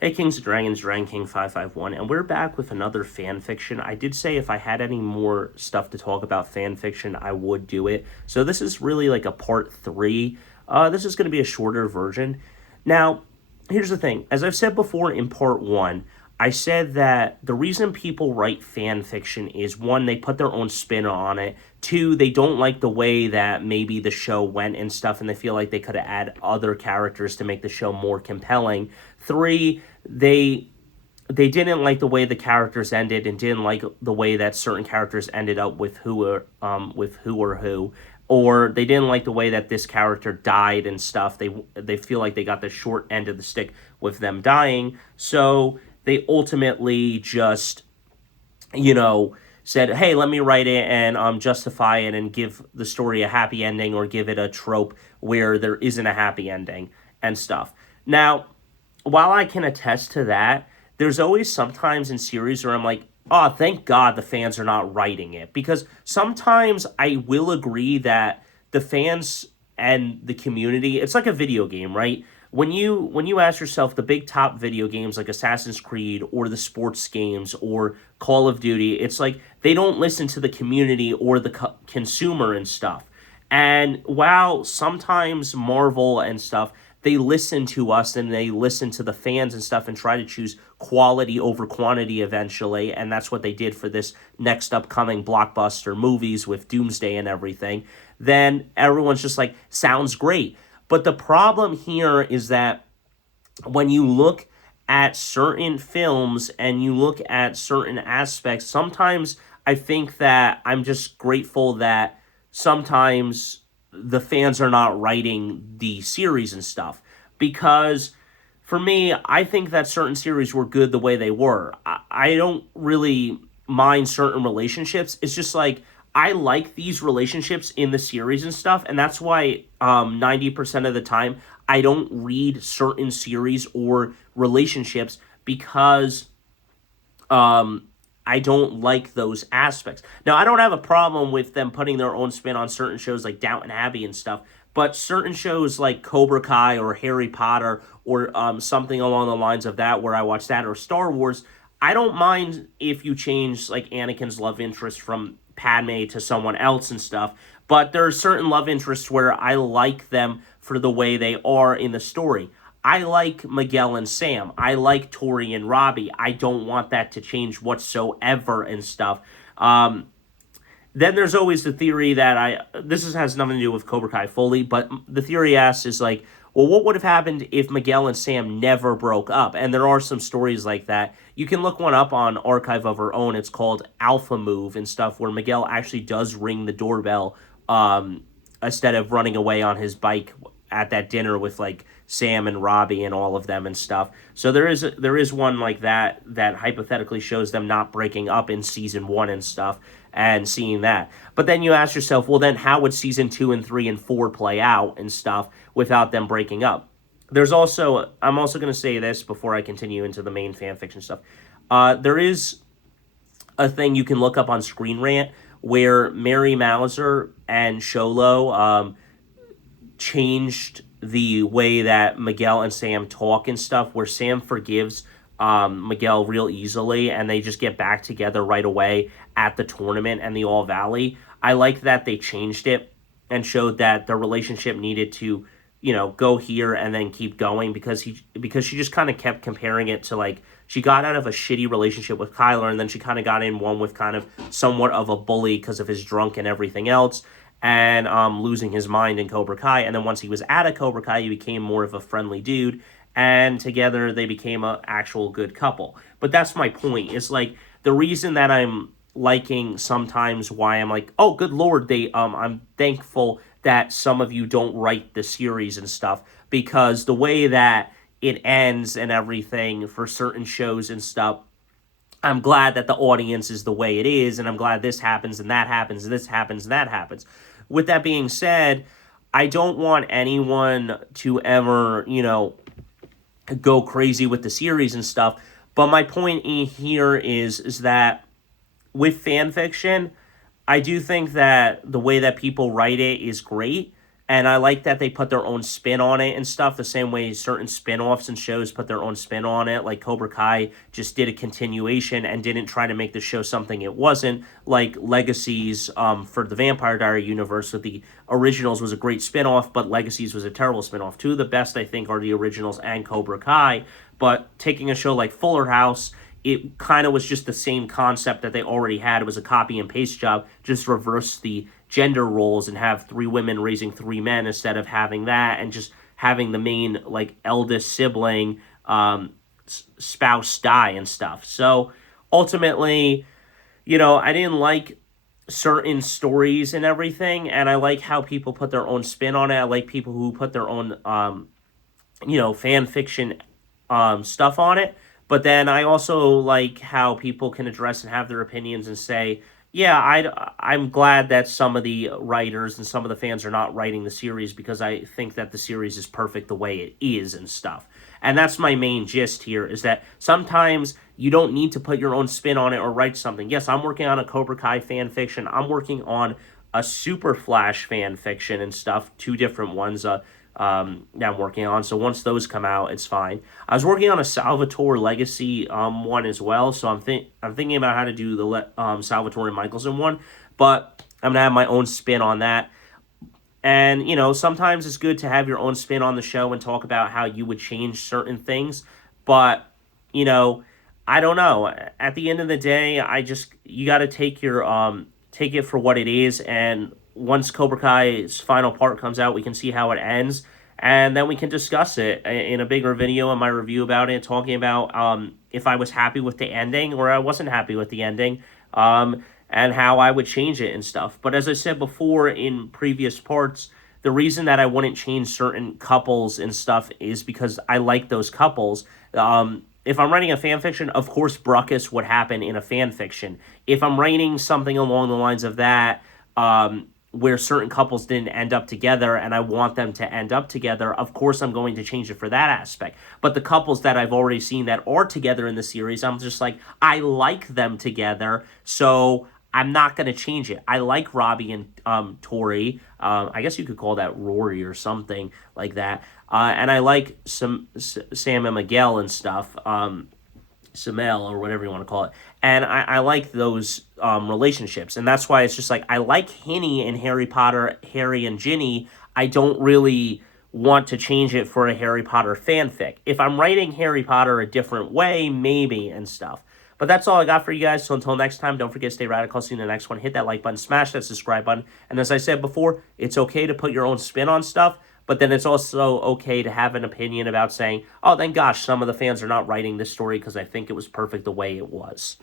Hey Kings and Dragons, Dragon King 551, and we're back with another fan fiction. I did say if I had any more stuff to talk about fan fiction, I would do it. So this is really like a part three. This is going to be a shorter version. Now, here's the thing. As I've said before in part one, I said that the reason people write fan fiction is one, they put their own spin on it. Two, they don't like the way that maybe the show went and stuff, and they feel like they could have added other characters to make the show more compelling. Three, they didn't like the way the characters ended and didn't like the way that certain characters ended up with who, or they didn't like the way that this character died and stuff. They feel like they got the short end of the stick with them dying, so they ultimately just said, hey, let me write it and justify it and give the story a happy ending or give it a trope where there isn't a happy ending and stuff. Now, while I can attest to that, there's always sometimes in series where I'm like, oh, thank God the fans are not writing it. Because sometimes I will agree that the fans and the community, it's like a video game, right? When you ask yourself the big top video games like Assassin's Creed or the sports games or Call of Duty, it's like they don't listen to the community or the consumer and stuff. And while sometimes Marvel and stuff, they listen to us and they listen to the fans and stuff and try to choose quality over quantity eventually. And that's what they did for this next upcoming blockbuster movies with Doomsday and everything. Then everyone's just like, sounds great. But the problem here is that when you look at certain films and you look at certain aspects, sometimes I think that I'm just grateful that sometimes the fans are not writing the series and stuff. Because for me, I think that certain series were good the way they were. I don't really mind certain relationships. It's just like I like these relationships in the series and stuff, and that's why 90% of the time I don't read certain series or relationships because I don't like those aspects. Now, I don't have a problem with them putting their own spin on certain shows like Downton Abbey and stuff, but certain shows like Cobra Kai or Harry Potter or something along the lines of that, where I watch that, or Star Wars, I don't mind if you change like Anakin's love interest from Padme to someone else and stuff, but there are certain love interests where I like them for the way they are in the story. I like Miguel and Sam. I like Tori and Robbie. I don't want that to change whatsoever and stuff. Then there's always the theory that has nothing to do with Cobra Kai fully, but the theory asks is like, well, what would have happened if Miguel and Sam never broke up? And there are some stories like that. You can look one up on Archive of Our Own. It's called Alpha Move and stuff, where Miguel actually does ring the doorbell instead of running away on his bike at that dinner with like Sam and Robbie and all of them and stuff. So there is one like that hypothetically shows them not breaking up in season one and stuff, and seeing that. But then you ask yourself, well, then how would season 2 and 3 and 4 play out and stuff without them breaking up? I'm also going to say this before I continue into the main fan fiction stuff. There is a thing you can look up on Screen Rant where Mary Mauser and Sholo changed the way that Miguel and Sam talk and stuff, where Sam forgives Miguel real easily and they just get back together right away at the tournament and the All Valley. I like that they changed it and showed that their relationship needed to, go here and then keep going, because she just kind of kept comparing it to, like, she got out of a shitty relationship with Kyler and then she kind of got in one with kind of somewhat of a bully because of his drunk and everything else, and losing his mind in Cobra Kai. And then once he was out of Cobra Kai, he became more of a friendly dude, and together they became an actual good couple. But that's my point. It's like the reason that I'm liking sometimes why I'm like, oh, good Lord, I'm thankful that some of you don't write the series and stuff, because the way that it ends and everything for certain shows and stuff, I'm glad that the audience is the way it is, and I'm glad this happens and that happens, and this happens and that happens. With that being said, I don't want anyone to ever, go crazy with the series and stuff. But my point here is that with fan fiction, I do think that the way that people write it is great, And I like that they put their own spin on it and stuff, the same way certain spin-offs and shows put their own spin on it. Like Cobra Kai just did a continuation and didn't try to make the show something it wasn't. Like Legacies for the Vampire Diary universe with the originals was a great spin-off, but Legacies was a terrible spin-off. Two of the best, I think, are the originals and Cobra Kai. But taking a show like Fuller House, it kind of was just the same concept that they already had. It was a copy and paste job, just reverse the gender roles and have three women raising three men instead of having that, and just having the main like eldest sibling spouse die and stuff. So ultimately, I didn't like certain stories and everything, and I like how people put their own spin on it. I like people who put their own fan fiction stuff on it. But then I also like how people can address and have their opinions and say, yeah, I'm glad that some of the writers and some of the fans are not writing the series, because I think that the series is perfect the way it is and stuff. And that's my main gist here, is that sometimes you don't need to put your own spin on it or write something. Yes, I'm working on a Cobra Kai fan fiction. I'm working on a Super Flash fan fiction and stuff, two different ones. That I'm working on. So once those come out, it's fine. I was working on a Salvatore Legacy one as well. So I'm thinking about how to do the Salvatore Michelson one, but I'm gonna have my own spin on that. And sometimes it's good to have your own spin on the show and talk about how you would change certain things. But I don't know. At the end of the day, you got to take it for what it is. And once Cobra Kai's final part comes out, we can see how it ends, and then we can discuss it in a bigger video in my review about it, talking about if I was happy with the ending or I wasn't happy with the ending, and how I would change it and stuff. But as I said before in previous parts, the reason that I wouldn't change certain couples and stuff is because I like those couples. If I'm writing a fan fiction, of course Bruckus would happen in a fan fiction. If I'm writing something along the lines of that, where certain couples didn't end up together and I want them to end up together, of course I'm going to change it for that aspect. But the couples that I've already seen that are together in the series, I'm just like, I like them together, so I'm not going to change it. I like Robbie and Tori. I guess you could call that Rory or something like that. And I like Sam and Miguel and stuff. Samel or whatever you want to call it. And I like those relationships. And that's why it's just like, I like Hinny and Harry Potter, Harry and Ginny. I don't really want to change it for a Harry Potter fanfic. If I'm writing Harry Potter a different way, maybe, and stuff. But that's all I got for you guys. So until next time, don't forget to stay radical. See you in the next one. Hit that like button, smash that subscribe button. And as I said before, it's okay to put your own spin on stuff. But then it's also okay to have an opinion about saying, oh, then gosh, some of the fans are not writing this story because I think it was perfect the way it was.